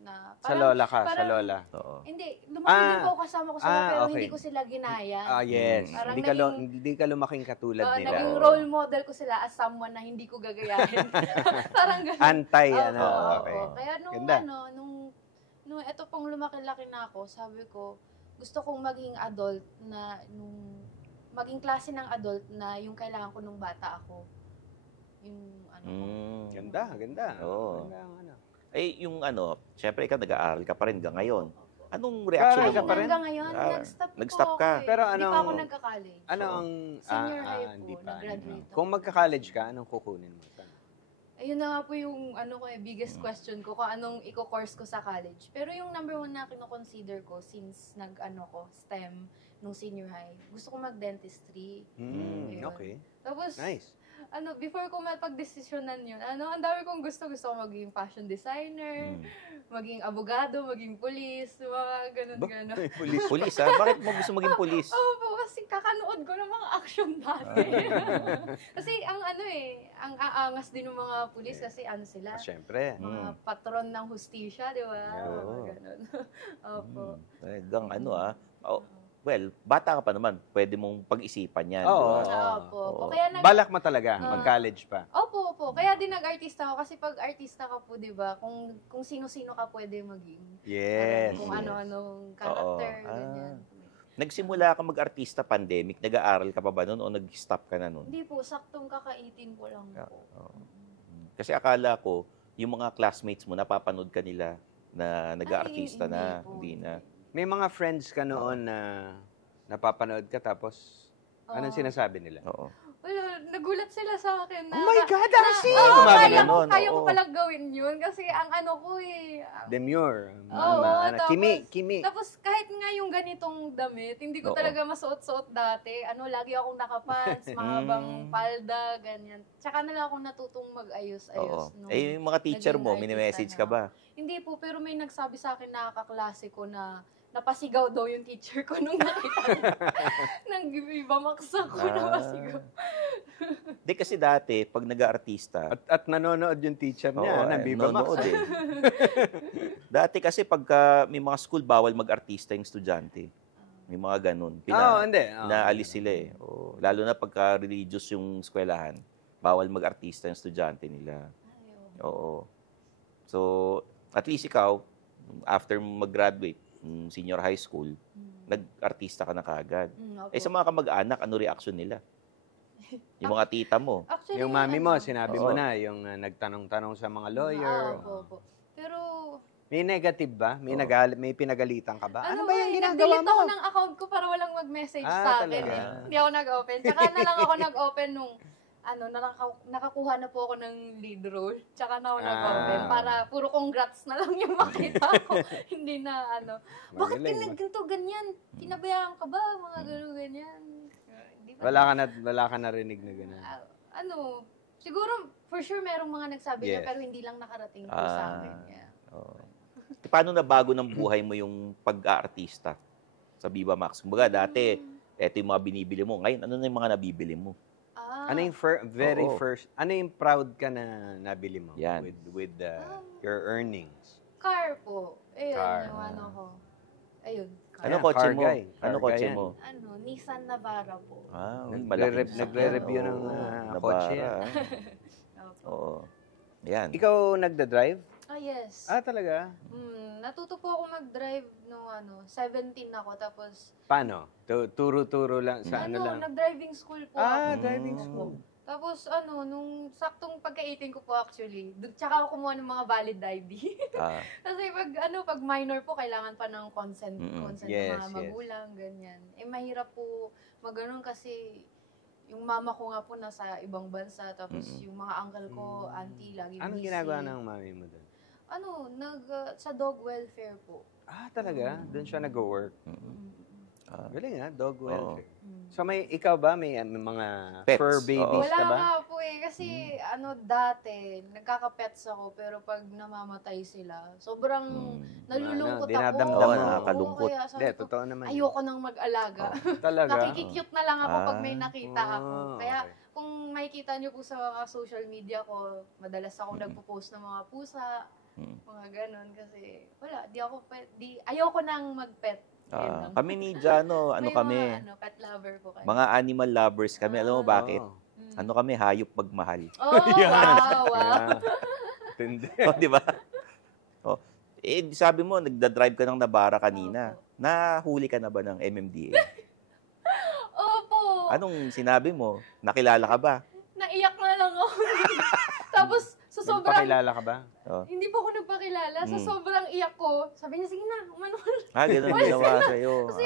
Na, Sa lola ka, sa lola. Oo. Hindi, lumaki din po ako kasama ko sila, pero okay. hindi ko sila ginaya. Yes. Parang Hindi ka lumaking katulad nila. Naging role model ko sila as someone na hindi ko gagayahin. Parang ganun. Antay, Opo. okay. Kaya Ganda. nung eto pong lumaki-laki na ako, sabi ko, gusto kong maging adult na, maging klase ng adult na yung kailangan ko nung bata ako. Yung Ganda. Oo. Ganda, Yung syempre ikaw nag-aaral ka pa rin hanggang ngayon. Anong reaction Ka mo? pa rin? Hanggang ngayon, nag-stop nag-stop po ka. ako eh. Pero Hindi pa anong- ako nagka-college. Ano ang... Senior high po, hindi pa. nag-graduate ako. Kung magka-college ka, anong kukunin mo? Ayun na nga po yung biggest question ko, kung anong i-course ko sa college. Pero yung number one na kino-consider ko since STEM nung senior high, gusto ko mag-dentistry. Ayun. Okay. Tapos, Nice. before ko mapag-desisyonan yun, ang dami kong gusto ko maging fashion designer, maging abogado, maging police, mga ganun-ganun. Police. Pulis, ha? Bakit mo gusto maging pulis? Oo, kasi kakanood ko ng mga action dati. Kasi ang ang aangas din ng mga pulis kasi sila, Siyempre. mga patron ng hustisya, di ba? Oo. Mga ganun. Opo. Hanggang well, bata ka pa naman, pwede mong pag-isipan yan. Oo. di ba? Opo. Kaya Balak mo talaga, mag-college pa. Opo. Kaya din nag-artista ako kasi pag artista ka po, 'di ba? Kung sino-sino ka pwede maging. Yes. Kung ano-anong character, Oo. ganyan. Nagsimula ka mag-artista pandemic, nag-aaral ka pa ba noon o nag-stop ka na noon? Hindi po, saktong kaka-18 ko lang po. Kasi akala ko, yung mga classmates mo, napapanood ka nila na nag-aartista na, hindi na. May mga friends ka noon na napapanood ka tapos anong sinasabi nila? Oo. Wala, nagulat sila sa akin na... Oh my God, Arsi! Oo, Gumagano, kaya ko oo. palang gawin yun kasi ang ko Demure. Oo, tapos- Kimi. Tapos kahit nga yung ganitong damit, hindi ko Oo. talaga masuot-suot dati. Lagi akong nakapants, mahabang palda, ganyan. Tsaka na lang akong natutong Oo. mag-ayos-ayos. Yung mga teacher mo, naging mini-message artista ka ba? Hindi po, pero may nagsabi sa akin na kaklase ko na napasigaw daw yung teacher ko nung nakita niya. Nang ibamaksa ko, napasigaw. Di kasi dati, pag nag-aartista, At nanonood yung teacher niya, Biba Max. nanonood eh. Dati kasi pagka may mga school, bawal mag-artista yung estudyante. May mga ganun. Hindi. Naalis sila eh. Lalo na pagka religious yung eskwelahan, bawal mag-artista yung estudyante nila. Oo. So, at least ikaw, after mag-graduate, senior high school, nag-artista ka na kaagad. Sa mga kamag-anak, ano reaction nila? Yung mga tita mo. Actually, Yung mami mo, sinabi mo Oo. na, yung nagtanong-tanong sa mga lawyer. Opo. Pero, May negative ba? May pinagalitan ka ba? Ano ba yung ginagawa nag-delete ako mo? ng account ko para walang mag-message Ah, sa akin. talaga? Hindi ako nag-open. Tsaka na lang ako nag-open nung, nakakuha na po ako ng lead role. Tsaka na ako nag-open. Para puro congrats na lang yung makita ko. Hindi na bakit Magaling, ganito, ganyan? Kinabayaan ka ba? Mga gano'n, ganyan. Di ba? Wala ka narinig na gano'n. Siguro, for sure, merong mga nagsabi niya, Yes. pero hindi lang nakarating po sa amin. Yeah. Oo. Paano nabago ng buhay mo yung pag-aartista sa Viva Max? Kumbaga, dati, eto yung mga binibili mo. Ngayon, ano na yung mga nabibili mo? Ano yung very Oo. first, ano yung proud ka na nabili mo Yan. with your earnings? Car po. Ayun, Car. yung ano ko. Ayun, car. Ano Ayan, kotse car mo? guy. Ano Car kotse guy yan. mo? Ano, Nissan Navara po. Ah, malaking sasakyan. Nagre-review ng Oo, kotse Navara, yan. Opo. Oo. Yan. Ikaw nagda-drive? Yes. Talaga? Natuto po ako mag-drive nung 17 ako. Tapos, Paano? Turo-turo lang sa ano lang? nag-driving school po ako. Driving school. Tapos, nung saktong pagka-18 ko po actually, tsaka ako kumuha ng mga valid ID. Ah, Kasi pag minor po, kailangan pa ng consent Yes, ng mga yes. magulang, ganyan. Mahirap po mag-ganun kasi yung mama ko nga po nasa ibang bansa, tapos yung mga uncle ko, auntie, lagi Anong busy. ginagawa ng mami mo doon? Sa dog welfare po. Talaga? Doon siya nag-work? Galing dog Oo. welfare. So ikaw ba, may mga Pets, fur babies Wala ka ba? nga po kasi dati, nagkaka-pets ako, pero pag namamatay sila, sobrang nalulungkot ako. dinadamdam mo. Oo, Nakakalungkot. kaya sabi Hindi, ko, totoo naman. ayoko nang mag-alaga. Talaga? Nakikicute na lang ako pag may nakita ako. Kaya okay. kung makikita niyo po sa mga social media ko, madalas ako nagpo-post ng mga pusa, mga ganon. Kasi wala, ayoko nang mag-pet. Yun lang. kami ni Jano, May kami, mga pet lover po kayo. mga animal lovers kami. Alam mo bakit? Oo. Ano kami, hayop pagmahal. Oh, wow. Yeah. Tindi. Oh, di ba? Oh. Sabi mo, nagda-drive ka ng Navara kanina. Nahuli ka na ba ng MMDA? Opo. Anong sinabi mo? Nakilala ka ba? Naiyak na lang ako. Tapos, sa sobrang... Nagpakilala ka ba? Oh. Hindi po ako nagpakilala. Sa sobrang iyak ko, sabi niya, sige na, umano ka na. Ganun ginawa sa'yo. Kasi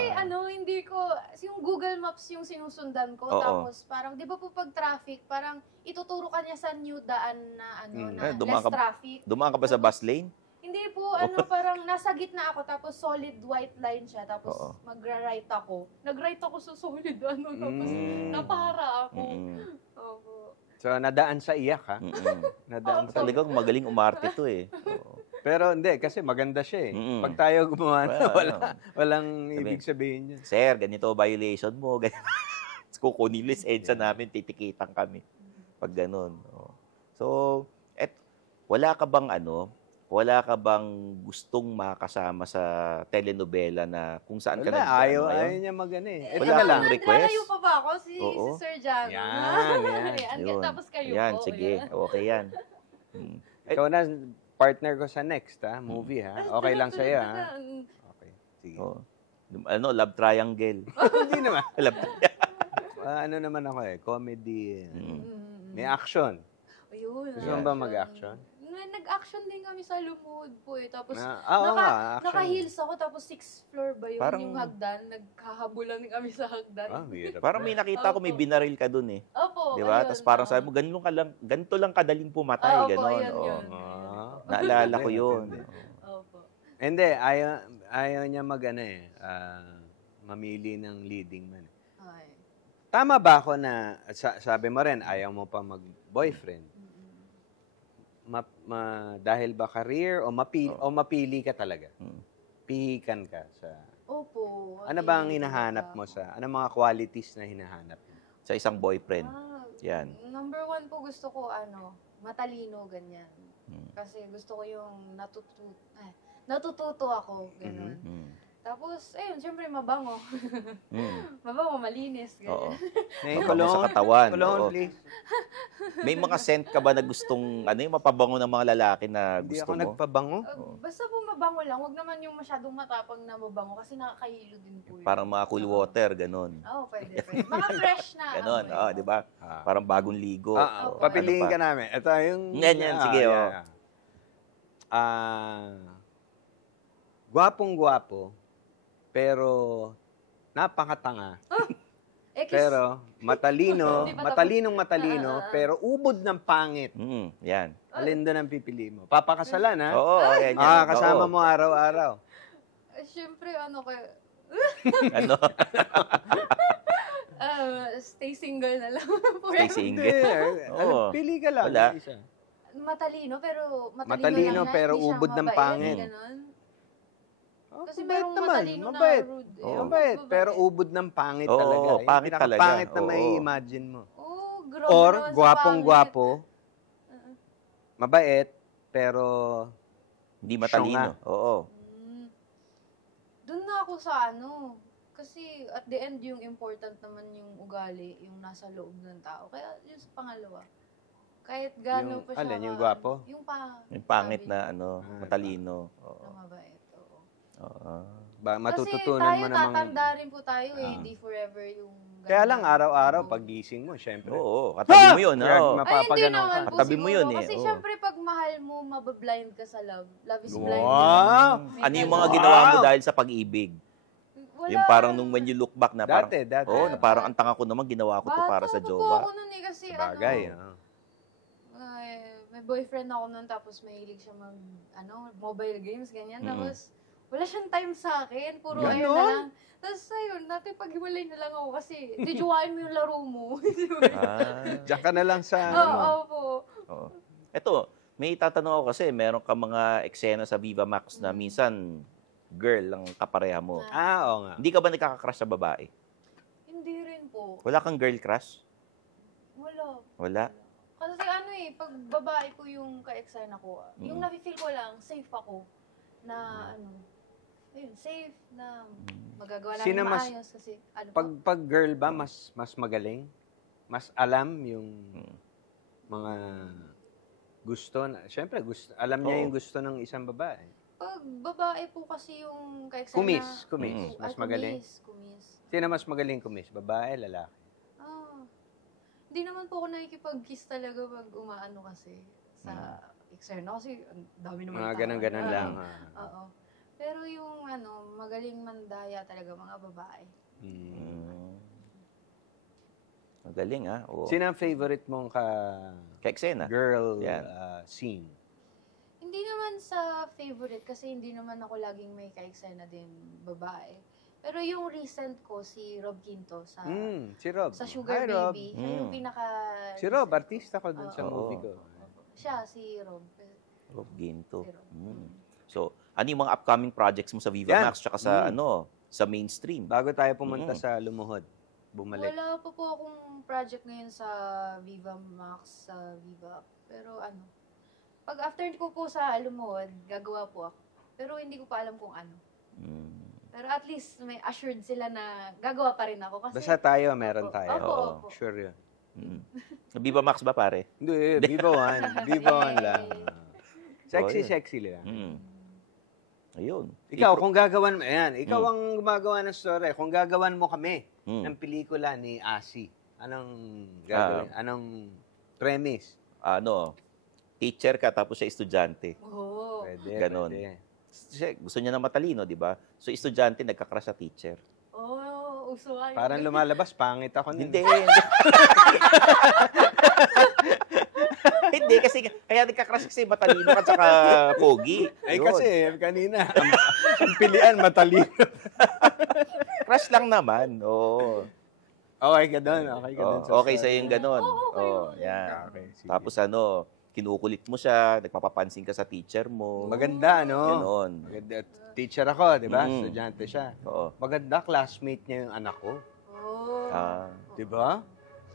hindi ko, yung Google Maps yung sinusundan ko. Oo. Tapos parang, di ba po pag traffic, parang ituturo ka niya sa new daan na na dumaan less ka- traffic. Dumaan ka ba sa bus lane? Hindi po, parang nasa gitna ako, tapos solid white line siya, tapos Oo. magra-right ako. Nag-right ako sa solid, tapos napara ako. Opo. So, nadaan sa iyak, ha? Nadaan sa Talagang magaling umarte to eh. Oo. Pero hindi, kasi maganda siya eh. Mm-mm. Pag tayo gumawa na, Well, walang ibig sabihin yun. Sir, ganito violation mo. Ganito. Kukunin lisensya namin, titikitan kami. Pag ganun. Oo. So, wala ka bang gustong makasama sa telenovela na kung saan ka Wala, ayaw ngayon? niya mag-ano eh. Ito Wala na lang. kang request? Naglalayo pa ba ako si Oo. Sir Jano? Yan. Yun. Tapos kayo Yan, po. sige. Ayan. Okay yan. Ikaw na, partner ko sa next, movie, ha? Okay lang sa'yo, ha? Okay, sige. Oh. Love triangle. Hindi naman. Love Ano naman ako comedy. May action. Ayun. Gusto mo ba mag-action? Nag-action din kami sa Lumod po eh. Tapos, Oo nga, action. naka-heels ako, tapos 6th floor ba yun? Parang- Yung hagdan, nagkahabulan kami sa hagdan. Hirap. Parang may nakita ko, may binaril ka dun eh. Opo, Di ba? ayun, Tapos parang oo. sabi mo, ganito lang kadaling pumatay. Opo, Ganon. ayun, Oo. yun. Naalala ko yun. Opo. Hindi, ayaw niya mamili ng leading man. Ay. Tama ba ako na, sabi mo rin, ayaw mo pa mag-boyfriend? Dahil ba career o mapili ka talaga? Pihikan ka sa... Opo. Ano ba ang hinahanap mo ano mga qualities na hinahanap mo? Sa isang boyfriend. Yan. Number 1 po gusto ko, matalino, ganyan. Kasi gusto ko yung natututo ako, gano'n. Tapos, ayun, syempre mabango. Mabango, malinis, Oo. gano'n. Mabango sa katawan. Cologne, Oo. please. May mga scent ka ba na gustong, yung mapabango ng mga lalaki na Hindi gusto ako mo? nagpabango. Basta po mabango lang, wag naman yung masyadong matapang na mabango kasi nakakahilo din po yun. Parang mga cool water, ganon. Oo, pwede. Mga fresh na. Ganon, di ba? Parang bagong ligo. O, Papiliin ano pa? ka namin. Ito yung... Yan, sige, Gwapong-gwapo, pero napakatanga. Pero matalino, Hindi pa matalino, pero ubod ng pangit. Yan. Alin doon ang pipili mo? Papakasalan, ha? Oo, yan. Kasama Oo. mo araw-araw. Siyempre, Ano? Stay single na lang. Stay Hindi. single. Oo. Pili ka lang. Wala. Isa. Matalino, pero Matalino, lang na, pero hindi siya ubod ng mabait, pangit. Ganon. Kasi Mabait merong naman, matalino mabait. na rude. Oo. Mabait, pero ubod ng pangit Oo, talaga. Yung pangit talaga. pinakapangit na Oo. may imagine mo. Oh, grabe Or, naman sa gwapong-gwapo, pangit. mabait, pero Hindi matalino. Oo. Doon na ako sa ano. Kasi at the end, yung important naman yung ugali, yung nasa loob ng tao. Kaya yun sa pangalawa. Kahit gano'n Yung- pa siya. alin, yung gwapo? Yung Yung pangit sabi, na matalino. na Oo. mabait. Oo. Oo. matututunan Kasi mo tayo, namang... tatanda rin po tayo eh. Hindi forever yung... Kaya lang, ganda. araw-araw, Oo. pag gising mo, syempre. Oo, katabi mo yun. Kaya Oo. Ay, hindi mapapaganon naman ka. po Katabi mo siguro. yun eh, Kasi oo. syempre, pag mahal mo, mabablind ka sa love. Love is blind. Wow! May Ano yung ganun. mga ginawa mo dahil sa pag-ibig? Wala. Yung parang nung when you look back na parang, Dati. oo, na parang ang tanga ko naman, ginawa ko to para sa Bata pa po jowa. ako nun eh, kasi Bagay. ano, may boyfriend ako nun, tapos mahilig siya mobile games, ganyan. Tapos, wala siyang time sa akin. Puro Ganon? ayun na lang. Tapos, ayun, natin paghiwalay na lang ako kasi, tijuwain mo yung laro mo. Ah, Diyan ka na lang sa... Oo po. oo. Eto, may tatanong ako kasi meron ka mga eksena sa Viva Max na minsan girl lang kapareha mo. oo nga. Hindi ka ba nagkaka-crush sa babae? Hindi rin po. Wala kang girl crush? Wala. Wala? Kasi pag babae ko yung ka-eksena ko, yung nafe-feel ko lang, safe ako. Na ayun, safe na magagawa namin Sino mas- maayos kasi, Pag girl ba, mas magaling? Mas alam yung mga gusto na... Syempre, alam niya Oo. yung gusto ng isang babae. pag babae po kasi yung ka-eksena. Kumis. Mas Ay, magaling. Kumis. Sino mas magaling kumis? Babae, lalaki? Hindi naman po ako nakikipag-kiss talaga pag umaano kasi sa eksena. Kasi ang dami naman Mga tao. ganun-ganun lang. Oo. Pero yung magaling mandaya talaga mga babae. Magaling Oo. Sino ang favorite mong Ka-eksena? girl Yan. scene? Hindi naman sa favorite kasi hindi naman ako laging may ka-eksena din babae. Pero yung recent ko, si Rob Quinto Si Rob. sa Sugar Hi, Rob. Baby. Siya yung pinaka... Si Rob, artista ko dun sa Oo. movie ko. Siya, si Rob. Rob Ginto. Si Rob. So, ano yung mga upcoming projects mo sa Viva Yan. Max tsaka sa sa mainstream? Bago tayo pumunta sa Lumuhod, bumalik. Wala pa po akong project ngayon sa Viva Max, sa Viva. Pero pag after ko po sa Lumuhod, gagawa po ako. Pero hindi ko pa alam kung ano. Pero at least may assured sila na gagawa pa rin ako. Kasi, Basta tayo, meron Opo. tayo. Opo, Oo. opo. Sure yun. Viva Max ba, pare? Hindi, Viva One. Viva One lang. yun. Sexy lang. Ayun. Ikaw, kung gagawan mo, ikaw ang gumagawa ng story. Kung gagawan mo kami ng pelikula ni Asi, anong gagawin? Anong premise? Teacher ka tapos siya estudyante. Oo. Pwede, Ganon. pwede. Siya, gusto niya na matalino, di ba? So, estudyante, nagka-crush sa teacher. Uso nga yun. Parang lumalabas, pangit ako nun. Hindi. Hindi, kasi kaya nagka-crush kasi matalino ka tsaka pogi. Ay Yun. kasi, kanina, ang pilian, matalino. Crush lang naman. Oo. Okay ka doon, okay ka doon. Okay sa'yo yung ganon. Yan. Okay, sige. Tapos kinukulit mo siya, nagpapapansin ka sa teacher mo. Maganda, no? Ganon. Maganda. Teacher ako, di ba? Mm. Estudyante siya. Oo. Maganda, classmate niya yung anak ko. Di ba?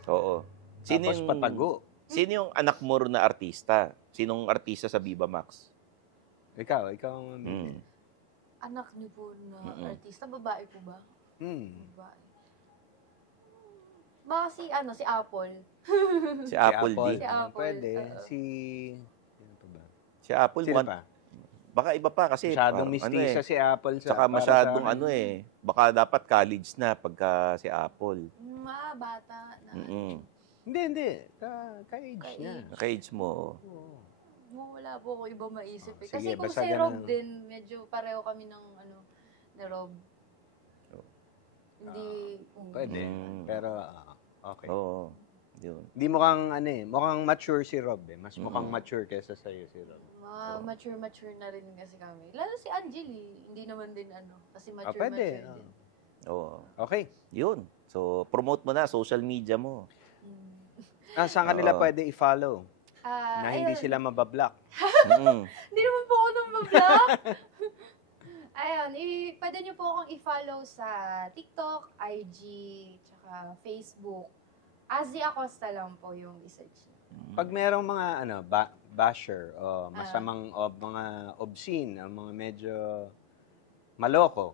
Oo. Tapos patago. Sino yung anak mo na artista? Sinong artista sa Viva Max? Ikaw ang mamili. Anak niyo po na artista, babae po ba? Babae. Baka si Apple. Si Apple D. Si Apple. Pwede. Oo. Sino pa ba? Si Apple Sino one. pa? Baka iba pa kasi Masyadong parang, mistisa si Apple. Saka para masyadong sa amin. baka dapat college na pagka si Apple. Bata na. Hindi. Ka-age niya. Naka-age mo. Wala po ako iba maisip eh. Sige, Kasi kung basta si ganun Rob lang. din, medyo pareho kami ng ni Rob. Hindi, Pwede. Pero, okay. Oo. Yun. Hindi mukhang mature si Rob eh. Mas mukhang mature kesa sa'yo si Rob. mature na rin kasi kami. Lalo si Angeli, hindi naman din kasi Pwede. mature din. Oo. Okay. Yun. So, promote mo na social media mo. Saan kanila Oo. pwede i-follow? Na hindi Ayun. sila mabablock. Mm. Hindi naman po ako nang mag-vlog. Ayun, pwede nyo po akong i-follow sa TikTok, IG, tsaka Facebook. Azzy Acosta lang po yung i-search. Pag merong mga basher o masamang o mga obscene, o mga medyo maloko,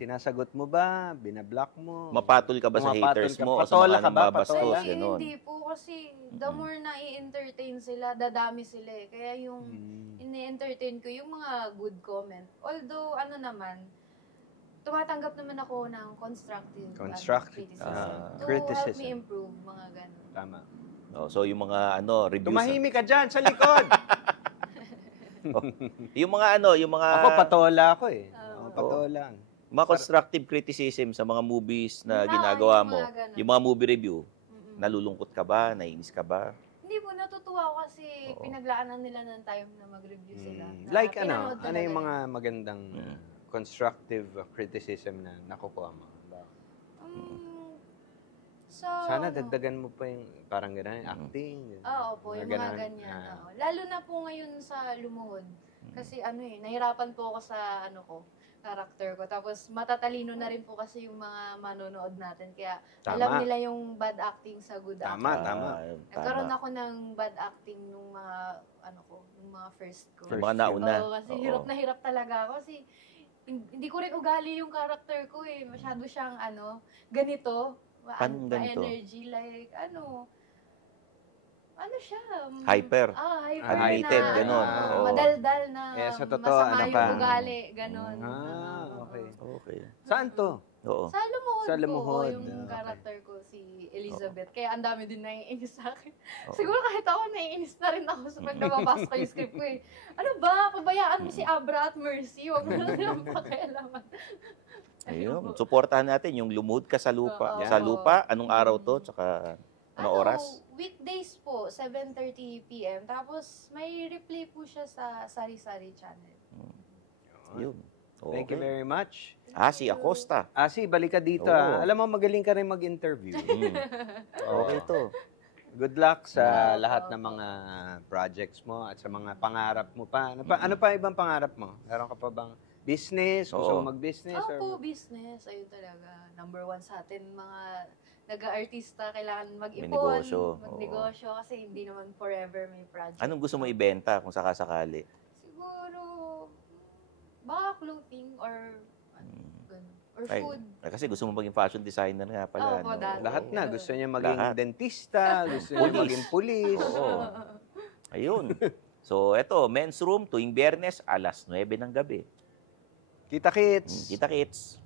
sinasagot mo ba? Binablock mo? Mapatol ka ba sa Pumapatol haters ka? mo o sa Patola mga ka ba? nambabastos? Patola? Ay, Ganon. hindi po kasi the more na i-entertain sila, dadami sila eh. Kaya yung ini-entertain ko yung mga good comment. Although, ano naman, tumatanggap naman ako ng constructive criticism. To help me improve, mga ganun. Tama. So, yung mga reviews. Tumahimik ka dyan sa likod! Yung mga Ako, patola ako eh. Oo. Patola. mga constructive criticism sa mga movies na Ah, ginagawa yung mo. mga ganun. Yung mga movie review. Mm-mm. Nalulungkot ka ba? Naiinis ka ba? Hindi po, natutuwa ako kasi Oo. pinaglaanan nila ng time na mag-review sila. Na Like pinanood ano yung talaga mga magandang constructive criticism na nakukuha mo? Sana dagdagan mo pa yung parang gano'n, acting. Oo po, yung mga ganyan. Oo. Lalo na po ngayon sa lumuhod. Kasi nahirapan po ako sa character ko. Tapos matatalino na rin po kasi yung mga manonood natin. Kaya alam nila yung bad acting sa good acting. Tama. Nagkaroon ako ng bad acting nung mga nung mga first ko. Yung mga nauna. Oo, kasi hirap na hirap talaga ako. Kasi hindi ko rin ugali yung character ko eh. Masyado siyang ganito. Anong ganito? Energy, like, ano siya? Hyper. Hyper Animated, na, ganon. Oo. madaldal na, Sa totoo, masama yung ugali, ganon. Okay. Okay. Saan to? Oo. Sa Lumuhod Sa po, Lumuhod, yung okay. character ko, si Elizabeth. Kaya ang dami din naiinis sa akin. Oo. Siguro kahit ako, naiinis na rin ako sa pag nababasa ko yung script ko eh. Ano ba? Pabayaan mo si Abra at Mercy. Huwag mo na nilang pakialaman. Ayun. Suportahan natin yung Lumuhod ka sa lupa. Oo. Sa lupa, anong araw to? Tsaka anong oras? Weekdays po, 7:30 p.m. Tapos may replay po siya sa Sari Sari channel. Yun. Thank you very much. Si Acosta. Asi, balik ka dito. Oo. Alam mo, magaling ka rin mag-interview. Okay to. Good luck sa lahat ng mga projects mo at sa mga pangarap mo pa. Ano pa ibang pangarap mo? Meron ka pa bang business? Gusto mo mag-business? Opo, business. Ayun talaga. Number one sa atin, mga nag-aartista, kailangan mag-ipon, May negosyo. magnegosyo, kasi hindi naman forever may project. Anong gusto mo ibenta kung sakasakali? Siguro, baka clothing or ganun. Or food. Kasi gusto mo maging fashion designer nga pala. Opo, dati. Lahat na. Gusto niya maging Lahat. dentista, gusto niya Police. maging pulis. Oo. Ayun. So, eto, Men's Room, tuwing Biyernes, alas 9 ng gabi. Kita kits. Kita kits.